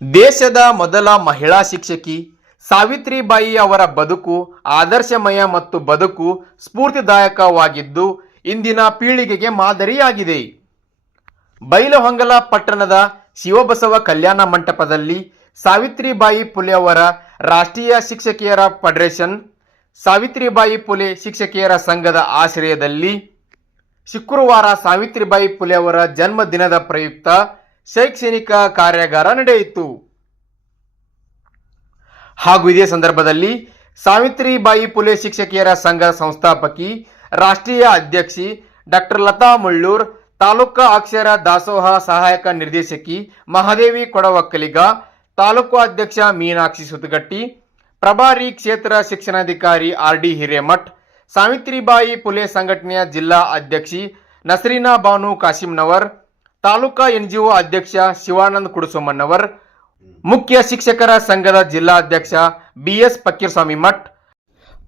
ದೇಶದ ಮೊದಲ ಮಹಿಳಾ ಶಿಕ್ಷಕಿ ಸಾವಿತ್ರಿಬಾಯಿ ಅವರ ಬದುಕು ಆದರ್ಶಮಯ ಮತ್ತು ಬದುಕು ಸ್ಫೂರ್ತಿದಾಯಕವಾಗಿದ್ದು ಇಂದಿನ ಪೀಳಿಗೆಗೆ ಮಾದರಿಯಾಗಿದೆ. ಬೈಲಹೊಂಗಲ ಪಟ್ಟಣದ ಶಿವಬಸವ ಕಲ್ಯಾಣ ಮಂಟಪದಲ್ಲಿ ಸಾವಿತ್ರಿಬಾಯಿ ಫುಲೆ ಅವರ ರಾಷ್ಟ್ರೀಯ ಶಿಕ್ಷಕಿಯರ ಫೆಡರೇಷನ್, ಸಾವಿತ್ರಿಬಾಯಿ ಫುಲೆ ಶಿಕ್ಷಕಿಯರ ಸಂಘದ ಆಶ್ರಯದಲ್ಲಿ ಶುಕ್ರವಾರ ಸಾವಿತ್ರಿಬಾಯಿ ಫುಲೆ ಅವರ ಜನ್ಮದಿನದ ಪ್ರಯುಕ್ತ ಶೈಕ್ಷಣಿಕ ಕಾರ್ಯಾಗಾರ ನಡೆಯಿತು. ಹಾಗೂ ಇದೇ ಸಂದರ್ಭದಲ್ಲಿ ಸಾವಿತ್ರಿಬಾಯಿ ಫುಲೆ ಶಿಕ್ಷಕಿಯರ ಸಂಘ ಸಂಸ್ಥಾಪಕಿ, ರಾಷ್ಟ್ರೀಯ ಅಧ್ಯಕ್ಷಿ ಡಾಕ್ಟರ್ ಲತಾ ಮುಳ್ಳೂರ್, ತಾಲೂಕಾ ಅಕ್ಷರ ದಾಸೋಹ ಸಹಾಯಕ ನಿರ್ದೇಶಕಿ ಮಹಾದೇವಿ ಕೊಡವಕ್ಕಲಿಗ, ತಾಲೂಕು ಅಧ್ಯಕ್ಷ ಮೀನಾಕ್ಷಿ ಸುತ್ತಗಟ್ಟಿ, ಪ್ರಭಾರಿ ಕ್ಷೇತ್ರ ಶಿಕ್ಷಣಾಧಿಕಾರಿ ಆರ್.ಡಿ. ಹಿರೇಮಠ್, ಸಾವಿತ್ರಿಬಾಯಿ ಫುಲೆ ಸಂಘಟನೆಯ ಜಿಲ್ಲಾ ಅಧ್ಯಕ್ಷಿ ನಸರೀನಾ ಬಾನು ಕಾಶಿಂನವರ್, ತಾಲೂಕಾ ಎನ್ಜಿಒ ಅಧ್ಯಕ್ಷ ಶಿವಾನಂದ ಕುಡಸೋಮಣ್ಣವರ್, ಮುಖ್ಯ ಶಿಕ್ಷಕರ ಸಂಘದ ಜಿಲ್ಲಾಧ್ಯಕ್ಷ ಬಿಎಸ್ ಫಕೀರ್ಸ್ವಾಮಿ ಮಠ್,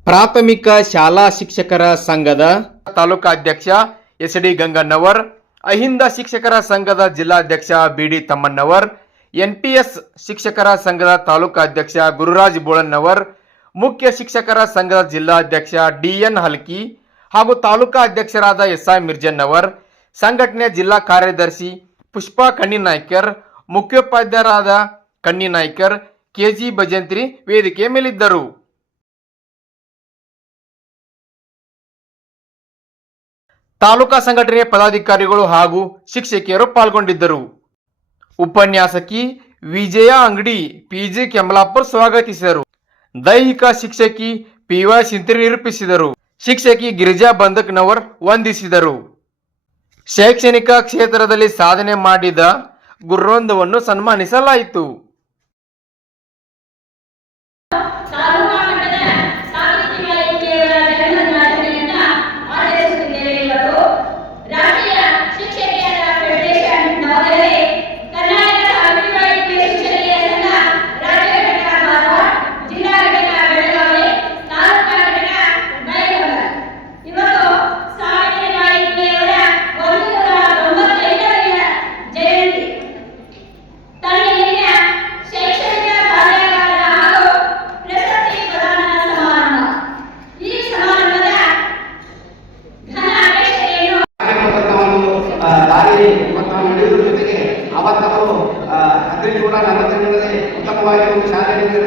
ಪ್ರಾಥಮಿಕ ಶಾಲಾ ಶಿಕ್ಷಕರ ಸಂಘದ ತಾಲೂಕಾ ಅಧ್ಯಕ್ಷ ಎಸ್.ಡಿ. ಗಂಗಣ್ಣವರ್, ಅಹಿಂದ ಶಿಕ್ಷಕರ ಸಂಘದ ಜಿಲ್ಲಾಧ್ಯಕ್ಷ ಬಿ.ಡಿ. ತಮ್ಮಣ್ಣವರ್, ಎನ್ಪಿಎಸ್ ಶಿಕ್ಷಕರ ಸಂಘದ ತಾಲೂಕಾ ಅಧ್ಯಕ್ಷ ಗುರುರಾಜ್ ಬೋಳಣ್ಣವರ್, ಮುಖ್ಯ ಶಿಕ್ಷಕರ ಸಂಘದ ಜಿಲ್ಲಾಧ್ಯಕ್ಷ ಡಿ.ಎನ್. ಹಲ್ಕಿ ಹಾಗೂ ತಾಲೂಕಾ ಅಧ್ಯಕ್ಷರಾದ ಎಸ್.ಐ. ಮಿರ್ಜನ್ನವರ್, ಸಂಘಟನೆಯ ಜಿಲ್ಲಾ ಕಾರ್ಯದರ್ಶಿ ಪುಷ್ಪಾ ಕಣ್ಣಿನಾಯ್ಕರ್, ಮುಖ್ಯೋಪಾಧ್ಯಾಯರಾದ ಕಣ್ಣಿನಾಯ್ಕರ್, ಕೆಜಿ ಭಜಂತ್ರಿ ವೇದಿಕೆ ಮೇಲಿದ್ದರು. ತಾಲೂಕಾ ಸಂಘಟನೆಯ ಪದಾಧಿಕಾರಿಗಳು ಹಾಗೂ ಶಿಕ್ಷಕಿಯರು ಪಾಲ್ಗೊಂಡಿದ್ದರು. ಉಪನ್ಯಾಸಕಿ ವಿಜಯ ಅಂಗಡಿ ಪಿಜಿ ಕೆಂಬಲಾಪುರ್ ಸ್ವಾಗತಿಸಿದರು. ದೈಹಿಕ ಶಿಕ್ಷಕಿ ಪಿ.ವೈ. ಸಿಂತ್ರಿ ನಿರೂಪಿಸಿದರು. ಶಿಕ್ಷಕಿ ಗಿರಿಜಾ ಬಂದಕ್ನವರ್ ವಂದಿಸಿದರು. ಶೈಕ್ಷಣಿಕ ಕ್ಷೇತ್ರದಲ್ಲಿ ಸಾಧನೆ ಮಾಡಿದ ಗುರುವೃಂದವನ್ನು ಸನ್ಮಾನಿಸಲಾಯಿತು. ಉತ್ತಮವಾಗಿ ಒಂದು ಶಾಲೆಯಲ್ಲಿ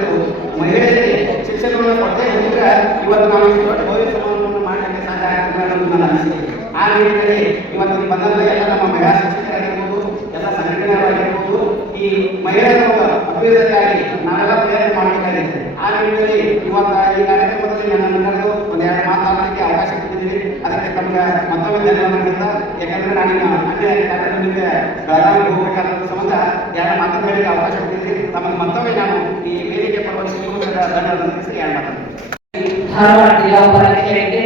ಮಹಿಳೆಯರಿಗೆ ಶಿಕ್ಷಣವನ್ನು ಕೊಟ್ಟೇ ಹೋಗಿದ್ರೆ ಇವತ್ತು ನಾವು ದೊಡ್ಡ ಭವ್ಯ ಸಮಾರಂಭವನ್ನು ಮಾಡಲಿಕ್ಕೆ ಸಾಧ್ಯ ಆಗ್ತದೆ ಅನ್ನೋದು ನನ್ನ ಅನಿಸಿಕೆ. ಆ ನಿಟ್ಟಿನಲ್ಲಿ ಇವತ್ತು ಬಂದಂಥ ಎಲ್ಲ ನಮ್ಮ ಮಹಿಳಾ ಶಿಕ್ಷಕರಾಗಿರ್ಬೋದು, ಎಲ್ಲ ಸಂಘಟನೆಗಳಾಗಿರ್ಬೋದು, ಈ ಮಹಿಳೆಯರ ಅಭಿವೃದ್ಧಿಗಾಗಿ ನಾವೆಲ್ಲ ಪ್ರಯತ್ನ ಮಾಡಬೇಕಾಗಿದೆ. ಆ ನಿಟ್ಟಿನಲ್ಲಿ ಇವತ್ತು ಈ ಕಾರ್ಯಕ್ರಮದಲ್ಲಿ ನನ್ನನ್ನು ಒಂದು ಎರಡು ಮಾತನಾಡಲಿಕ್ಕೆ ಅವಕಾಶ ಕೊಟ್ಟಿದ್ದೀವಿ. ಅದಕ್ಕೆ ತಮಗೆ ಮತ್ತೊಮ್ಮೆ ಧನ್ಯವಾದಗಳಿಂದ, ಯಾಕಂದ್ರೆ ನಾನೀಗ ಅನ್ಯ ಕಾರ್ಯಕ್ರಮಕ್ಕೆ ಬೆಳಗಾವಿಗೆ ಹೋಗಬೇಕಾದ ಸಂಬಂಧ ಎರಡು ಮಾತನ್ನು ಹೇಳಲಿಕ್ಕೆ ಅವಕಾಶ ಕೊಟ್ಟಿದ್ದೀವಿ. ತಮಗೆ ಮತ್ತೊಮ್ಮೆ ನಾನು ಈ ವೇದಿಕೆ ಪರವಾಗಿ ಧನ್ಯವಾದ ತಿಳಿಸಿ ಎರಡು ಮಾತನ್ನು. ಧಾರವಾಡ ಜಿಲ್ಲಾ ಉಪಾಧ್ಯಕ್ಷರಾಗಿದೆ,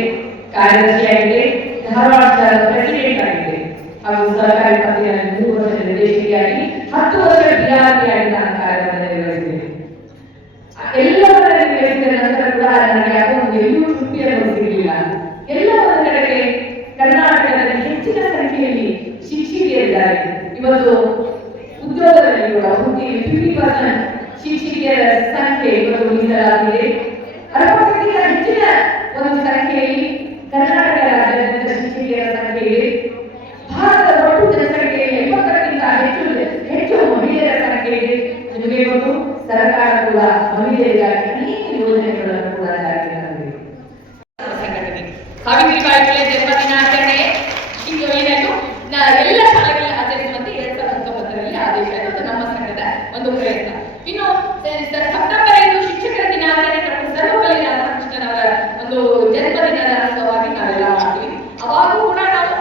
ಕಾರ್ಯದರ್ಶಿಯಾಗಿದೆ, ಧಾರವಾಡ ಪ್ರೆಸಿಡೆಂಟ್ ಆಗಿದೆ ಹಾಗೂ ಸಹಕಾರಿ ಪತ್ರಿಕೆ 3 ವರ್ಷ ನಿರ್ದೇಶಕಿಯಾಗಿ 10 ವರ್ಷ ಡಿಆರ್ಪಿಯಾಗಿ ನಾನು ಕಾರ್ಯವನ್ನು ನಿರ್ವಹಿಸಿದ್ದೇನೆ. ಎಲ್ಲವನ್ನ ನಿರ್ವಹಿಸಿದ ನಂತರ ಕೂಡ ನನಗೆ ಯಾವುದೋ ಒಂದು ಎಲ್ಲೂ ತೃಪ್ತಿಯನ್ನು ಸಿಗಲಿಲ್ಲ. ಎಲ್ಲ ಒಂದು ಕಡೆಗೆ ಕರ್ನಾಟಕದಲ್ಲಿ ಹೆಚ್ಚಿನ ಸಂಖ್ಯೆಯಲ್ಲಿ ಶಿಕ್ಷಕಿಯರಿದ್ದಾರೆ. ಇವತ್ತು ಉದ್ಯೋಗದಲ್ಲಿ ಕೂಡ 50% ಶಿಕ್ಷಕಿಯರ ಸಂಖ್ಯೆ ಇವತ್ತು ಮೀಸಲಾಗಿದೆ. 60ಕ್ಕಿಂತ ಹೆಚ್ಚಿನ ಒಂದು ಸಂಖ್ಯೆಯಲ್ಲಿ ಕರ್ನಾಟಕ ರಾಜ್ಯಾದ್ಯಂತ ಶಿಕ್ಷಕಿಯರ ಸಂಖ್ಯೆ ಇದೆ. ಭಾರತದ ಒಟ್ಟು ಜನಸಂಖ್ಯೆಯಲ್ಲಿ 50ಕ್ಕಿಂತ ಹೆಚ್ಚು ಮಹಿಳೆಯರ ಸಂಖ್ಯೆ ಇದೆ. ನಿಮಗೆ ಗೊತ್ತು, ಸರ್ಕಾರ ಕೂಡ ಮಹಿಳೆಯರಿಗಾಗಿ ಅನೇಕ ಯೋಜನೆಗಳನ್ನು ಕೂಡ ಜಾರಿಗೆ ತಂದಿದೆ. ಸಾವಿತ್ರಿಬಾಯಿ ಫುಲೆ ಜನ್ಮ ದಿನಾಚರಣೆ ಏನಾಯ್ತು, ಎಲ್ಲ ಶಾಲೆಗಳಲ್ಲಿ ಆಚರಿಸುವಂತೆ 2019ರಲ್ಲಿ ಆದೇಶ ಆಯಿತು. ನಮ್ಮ ಸಂಘದ ಒಂದು ಪ್ರಯತ್ನ. ಇನ್ನು ಸೆಪ್ಟೆಂಬರ್ 5 ಶಿಕ್ಷಕರ ದಿನಾಚರಣೆ ಡಾಕ್ಟರ್ ಸರ್ವಪಲ್ಲಿ ರಾಧಾಕೃಷ್ಣನವರ ಒಂದು ಜನ್ಮದಿನದ ಅಂಗವಾಗಿ ನಾವೆಲ್ಲ ಮಾಡ್ತೀವಿ. ಅವಾಗೂ ಕೂಡ ನಾವು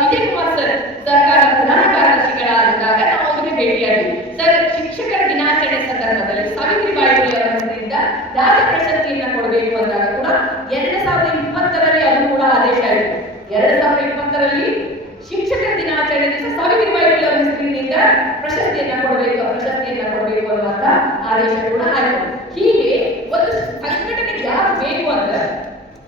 ವಿಜಯ್ ಕುಮಾರ್ ಸರ್ ಸರ್ಕಾರದ ಪ್ರಧಾನ ಕಾರ್ಯದರ್ಶಿಗಳಾದಾಗ ನಾವು ಅವರಿಗೆ ಭೇಟಿಯಾದ್ವಿ. ಸರ್, ಶಿಕ್ಷಕರ ದಿನಾಚರಣೆ ಸಂದರ್ಭದಲ್ಲಿ ಸಾವಿತ್ರಿಬಾಯಿ ಫುಲೆ ಅವರ ಹೆಸರಿಂದ ರಾಜ್ಯ ಪ್ರಶಸ್ತಿಯನ್ನು ಕೊಡಬೇಕು ಅಂದಾಗ ಕೂಡ 2020ರಲ್ಲಿ ಅದು ಕೂಡ ಆದೇಶ ಆಯಿತು. 2020ರಲ್ಲಿ ಶಿಕ್ಷಕರ ದಿನಾಚರಣೆ ದಿವಸ ಸಾವಿತ್ರಿಬಾಯಿ ಫುಲೆ ಅವರ ಹೆಸರಿನಿಂದ ಪ್ರಶಸ್ತಿಯನ್ನ ಕೊಡಬೇಕು ಅನ್ನುವಂತ ಆದೇಶ ಕೂಡ ಆಯಿತು. ಹೀಗೆ ಒಂದು ಸಂಘಟನೆ ಯಾರು ಬೇಕು ಅಂದ್ರೆ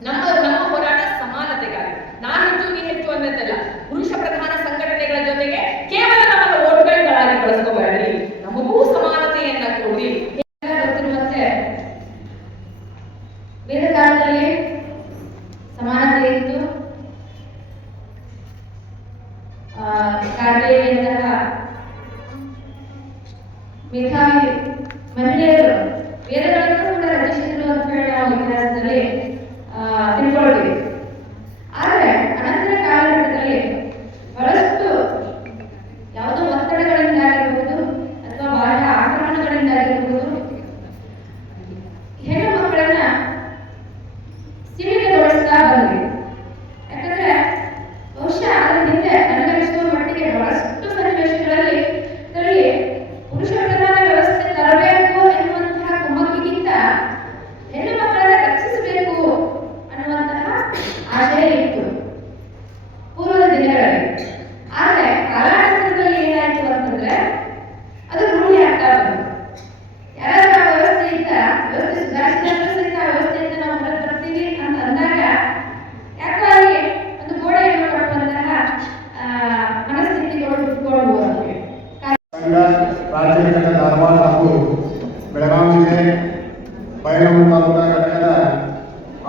ನಮ್ಮ ಹೋರಾಟ ಸಮಾನತೆಗಾಗಿ. ನಾನು ಹೆಚ್ಚು ನೀನು ಹೆಚ್ಚು ಅನ್ನೋದಲ್ಲ. ಪುರುಷ ಪ್ರಧಾನ ಸಂಘಟನೆಗಳ ಜೊತೆಗೆ ಕೇವಲ ನಮ್ಮನ್ನು ಓಟ್ ಬ್ಯಾಂಕ್ಗಳಾಗಿ ಬಳಸ್ಕೋಬೇಡ್ರಿ. ನಮಗೂ ಸಮಾನತೆ ಮೇಧಾವಿ ಮಹಿಳೆಯರು ವೇದಗಳನ್ನು ಕೂಡ ರಚಿಸಿದ್ರು ಅಂತ ಹೇಳಿ ನಾವು ಇತಿಹಾಸದಲ್ಲಿ ತಿಳ್ಕೊಳ್ತೀವಿ. ಆದರೆ ಅನಂತರ ಕಾಲಘಟ್ಟದಲ್ಲಿ ಬಹಳಷ್ಟು ಯಾವುದೋ ಒತ್ತಡಗಳಿಂದಾಗಿರ್ಬೋದು ಅಥವಾ ಬಾಹ್ಯ ಆಕ್ರಮಣಗಳಿಂದಾಗಿರ್ಬೋದು ಹೆಣ್ಣು ಮಕ್ಕಳನ್ನ ಸೀಮಿತಗೊಳಿಸ್ತಾ ಬಂದ್ವಿ. ಯಾಕಂದ್ರೆ ಬಹುಶಃ ಅದರ ಹಿಂದೆ ನನಗನ್ನಿಸುವ ಮಟ್ಟಿಗೆ ಬಹಳಷ್ಟು ಸನ್ನಿವೇಶಗಳಲ್ಲಿ ಪುರುಷ ಪ್ರಧಾನ ವ್ಯವಸ್ಥೆ ತರಬೇಕು ಎನ್ನುವಂತಹ ಕುಮ್ಮಕ್ಕಿಗಿಂತ ಹೆಣ್ಣು ಮಕ್ಕಳನ್ನ ರಕ್ಷಿಸಬೇಕು ಅನ್ನುವಂತಹ ಆಶಯ ಇತ್ತು ಪೂರ್ವದ ದಿನಗಳಲ್ಲಿ. ಆದರೆ ಕಾಲಾನಂತರದಲ್ಲಿ ಏನಾಯ್ತು ಅಂತಂದ್ರೆ ಅದು ರೂಢಿ ಆಗ್ತಾ ಬಂತು. ಯಾರಾದ್ರೂ ಆ ವ್ಯವಸ್ಥೆಯಿಂದ ವ್ಯವಸ್ಥೆ ಸುಧಾರಿಸಿದ ಸಹಿತ ಆ ವ್ಯವಸ್ಥೆಯಿಂದ ನಾವು ಹೊರಗೆ ಬರ್ತೀವಿ ಅಂತ ಅಂದಾಗ ಯಾಕಾಗಿ ಒಂದು ಗೋಡೆಯನ್ನು ಕಟ್ಟುವಂತಹ ಮನಸ್ಥಿತಿಗಳು ಇಟ್ಕೊಳ್ಬಹುದು. ಸಂಘ ರಾಜ್ಯ ಘಟಕ ಧಾರವಾಡ ಹಾಗೂ ಬೆಳಗಾವಿ ಜಿಲ್ಲೆ ಬಯಲೂರು ತಾಲೂಕಾ ಘಟಕದ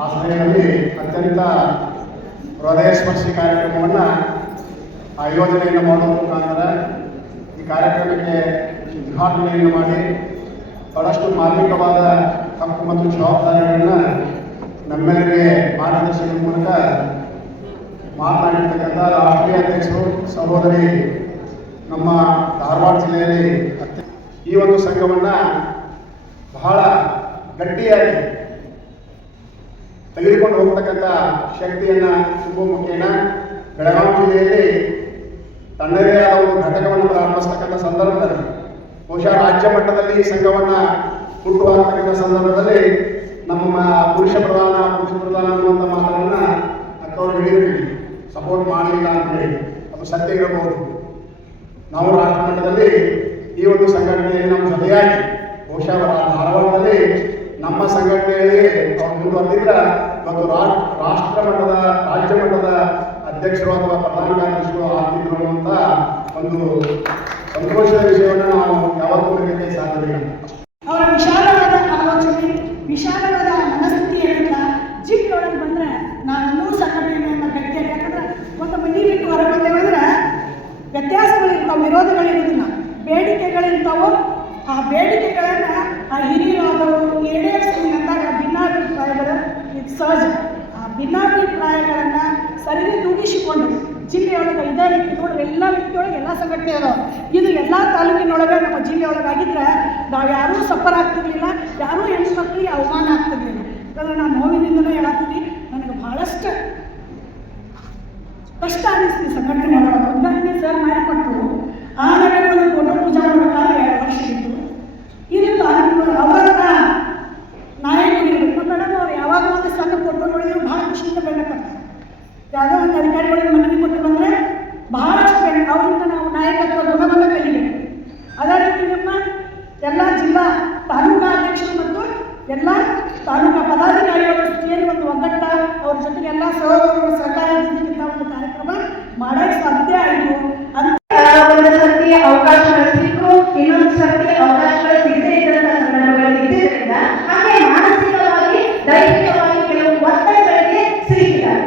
ಆಶ್ರಯದಲ್ಲಿ ಅತ್ಯಂತ ಹೃದಯ ಸ್ಪರ್ಶಿ ಕಾರ್ಯಕ್ರಮವನ್ನು ಆಯೋಜನೆಯನ್ನು ಮಾಡುವ ಮುಖಾಂತರ ಈ ಕಾರ್ಯಕ್ರಮಕ್ಕೆ ಉದ್ಘಾಟನೆಯನ್ನು ಮಾಡಿ ಬಹಳಷ್ಟು ಮಾರ್ಮಿಕವಾದ ಹಕ್ಕು ಮತ್ತು ಜವಾಬ್ದಾರಿಗಳನ್ನು ನಮ್ಮೆಲ್ಲರಿಗೆ ಮಾರ್ಗದರ್ಶನದ ಮೂಲಕ ಮಾತನಾಡಿರ್ತಕ್ಕಂಥ ರಾಷ್ಟ್ರೀಯ ಅಧ್ಯಕ್ಷರು ಸಹೋದರಿ ನಮ್ಮ ಧಾರವಾಡ ಜಿಲ್ಲೆಯಲ್ಲಿ ಈ ಒಂದು ಸಂಘವನ್ನು ಬಹಳ ಗಟ್ಟಿಯಾಗಿ ತೆಗೆದುಕೊಂಡು ಹೋಗ್ತಕ್ಕಂಥ ಶಕ್ತಿಯನ್ನು ತುಂಬುವ ಮುಖೇನ ಬೆಳಗಾವಿ ಜಿಲ್ಲೆಯಲ್ಲಿ ತನ್ನದೇ ಆದ ಒಂದು ಘಟಕವನ್ನು ಪ್ರಾರಂಭಿಸ್ತಕ್ಕಂಥ ಸಂದರ್ಭದಲ್ಲಿ ಬಹುಶಃ ರಾಜ್ಯ ಮಟ್ಟದಲ್ಲಿ ಈ ಸಂಘವನ್ನು ಹುಟ್ಟುಹಾಕ್ತಕ್ಕಂಥ ಸಂದರ್ಭದಲ್ಲಿ ನಮ್ಮ ಪುರುಷ ಪ್ರಧಾನ ಅನ್ನುವಂಥ ಮಾತನ್ನು ಅಕ್ಕವರು ಹೇಳಿರ್ತೀವಿ, ಸಪೋರ್ಟ್ ಮಾಡಲಿಲ್ಲ ಅಂತ ಹೇಳಿ. ಅದು ಸತ್ಯ ಇರಬಹುದು. ನಾವು ರಾಷ್ಟ್ರ ಮಟ್ಟದಲ್ಲಿ ಈ ಒಂದು ಸಂಘಟನೆಯಲ್ಲಿ ನಮ್ಮ ಜೊತೆಯಾಗಿ ಬಹುಶಃ ಧಾರವಾಡದಲ್ಲಿ ನಮ್ಮ ಸಂಘಟನೆಯಲ್ಲಿ ಅವ್ರು ಮುಂದುವರೆದಿದ್ರೆ ಇವತ್ತು ರಾಷ್ಟ್ರ ಮಟ್ಟದ ರಾಜ್ಯ ಮಟ್ಟದ ಅಧ್ಯಕ್ಷರು ಅಥವಾ ಪ್ರಧಾನ ಕಾರ್ಯದರ್ಶಿಗಳು ಆಗ್ತಿದ್ರು ಅನ್ನುವಂಥ ಒಂದು ಸಂತೋಷದ ವಿಷಯವನ್ನು ನಾವು ಯಾವತ್ತೂ ಮರೆಯಲಿಕ್ಕೆ ಸಾಧ್ಯವಿಲ್ಲ. ಅವರ ವಿಶಾಲವಾದ ಆಲೋಚನೆ, ವಿಶಾಲವಾದ ಮನಸ್ಥಿತಿಯಿಂದ ಜಿಲ್ಲೆಯೊಳಗೆ ಬಂದರೆ ನಾನೆಲ್ಲೂ ಸಂಘಟನೆಯನ್ನು ಗಟ್ಟಿಯಾಗಿ, ಯಾಕಂದ್ರೆ ಒಂದು ಮನೆ ಬಿಟ್ಟು ಹೊರಗೆ ಬಂದೇವಂದ್ರೆ ವ್ಯತ್ಯಾಸಗಳಿರ್ತಾವೆ, ವಿರೋಧಗಳಿರೋದಿಲ್ಲ, ಬೇಡಿಕೆಗಳಿರ್ತಾವೆ. ಆ ಬೇಡಿಕೆಗಳನ್ನು ಆ ಹಿರಿಯರಾದವರು ಈಡೇರಿಸಿ ಅಂದಾಗ ಭಿನ್ನಾಭಿಪ್ರಾಯಗಳು ಇದು ಸಹಜ. ಆ ಭಿನ್ನಾಭಿಪ್ರಾಯಗಳನ್ನು ಸರಿಯಾಗಿ ತೂಗಿಸಿಕೊಂಡು ಜಿಲ್ಲೆಯೊಳಗೆ ಇದೇ ರೀತಿ ನೋಡ್ರಿ, ಎಲ್ಲ ವ್ಯಕ್ತಿಯೊಳಗೆ ಎಲ್ಲ ಸಂಘಟನೆ ಅದಾವ. ಇದು ಎಲ್ಲ ತಾಲೂಕಿನೊಳಗೆ ನಮ್ಮ ಜಿಲ್ಲೆಯೊಳಗಾಗಿದ್ದರೆ ನಾವು ಯಾರೂ ಸಫರ್ ಆಗ್ತಿರ್ಲಿಲ್ಲ, ಯಾರೂ ಹೆಣ್ಣು ಮಕ್ಕಳಿಗೆ ಅವಮಾನ ಆಗ್ತಿರ್ಲಿಲ್ಲ. ಯಾಕಂದ್ರೆ ನಾನು ನೋವಿನಿಂದಲೇ ಹೇಳತ್ತೀನಿ, ನನಗೆ ಭಾಳಷ್ಟು ಕಷ್ಟ ಅನ್ನಿಸ್ತೀವಿ ಸಂಘಟನೆ ಮಾಡೋದು. ಉದಾಹರಣೆ ಸರ್ ಮಾಡಿಕೊಟ್ಟು ಆ ನಡುವೆ ಫೋಟೋ ಪೂಜಾ ಮಾಡಬೇಕಾದ್ರೆ 2 ವರ್ಷ ಇತ್ತು. ಇದು ತಾಲೂಕಿನೊಳಗೆ ಅವರ ನಾಯಕರಿರಬೇಕು. ಮೇಡಮ್ ಅವ್ರು ಯಾವಾಗ ಒಂದು ಸಣ್ಣ ಫೋಟೋ ನೋಡಿದ್ರು ಭಾಳ ಖುಷಿಯಿಂದ ಬೆಳಕತ್ತಾರೆ. ಯಾವುದೋ ಒಂದು ಅಧಿಕಾರಿಗಳಿಗೆ ಮನವಿ ಕೊಟ್ಟು ಬಂದರೆ ಬಹಳಷ್ಟು ಬೇಡ, ಅವರಿಂದ ನಾವು ನಾಯಕತ್ವ ಗುಣವನ್ನು ಕಲಿಬೇಕು. ಅದೇ ರೀತಿ ನಮ್ಮ ಎಲ್ಲ ಜಿಲ್ಲಾ ತಾಲೂಕಾ ಅಧ್ಯಕ್ಷರು ಮತ್ತು ಎಲ್ಲ ತಾಲೂಕಾ ಪದಾಧಿಕಾರಿಗಳು ಸೇರಿ ಒಂದು ಒಗ್ಗಟ್ಟ, ಅವ್ರ ಜೊತೆಗೆ ಎಲ್ಲ ಸಹೋದರರು ಸಹಕಾರದಿಂದ ಒಂದು ಕಾರ್ಯಕ್ರಮ ಮಾಡೋಕ್ಕೆ ಸಾಧ್ಯ ಆಯಿತು ಅಂತ. ಒಂದು ಸರ್ತಿ ಅವಕಾಶಗಳು ಸಿಕ್ಕು, ಇನ್ನೊಂದು ಸರ್ತಿ ಅವಕಾಶಗಳು ಸಿಗದೇ ಇದ್ದಂಥ ಸಂದರ್ಭಗಳು ಇದ್ದಿದ್ದರಿಂದ ಹಾಗೆ ಮಾನಸಿಕವಾಗಿ ದೈಹಿಕವಾಗಿ ಕೆಲವು ಒತ್ತಡಗಳಿಗೆ ಸಿಲುಕಿದ್ದಾರೆ.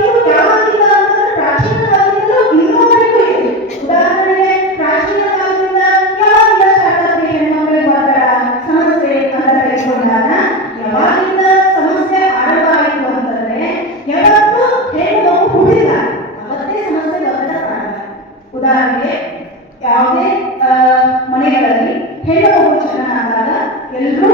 ಇದು ಯಾವಾಗಿಂದ ಅಂತಂದ್ರೆ ಪ್ರಾಚೀನ ಕಾಲದಿಂದಲೂ ಇನ್ನೂವರೆಗೂ ಇದೆ. ಉದಾಹರಣೆಗೆ ಪ್ರಾಚೀನ ಕಾಲದಿಂದ ಯಾವಾಗಿಂದ ಸ್ಟಾರ್ಟ್ ಆಗಿ ಹೆಣ್ಮಕ್ಳಿಗೆ ಒತ್ತಡ ಸಮಸ್ಯೆ ಅಂತ ತೆಗೆದುಕೊಂಡಾಗ ಯಾವಾಗಿಂದ ಸಮಸ್ಯೆ ಆರಂಭವಾಯಿತು ಅಂತಂದ್ರೆ ಯಾವತ್ತು ಹೆಣ್ಣು ಮಗು ಹುಟ್ಟಿಲ್ಲ ಅವತ್ತೇ ಸಮಸ್ಯೆ ಒತ್ತಡ ಪ್ರಾರಂಭ. ಉದಾಹರಣೆಗೆ ಯಾವುದೇ ಮನೆಗಳಲ್ಲಿ ಹೆಣ್ಣು ಮಗು ಜನನ ಆದಾಗ ಎಲ್ಲರೂ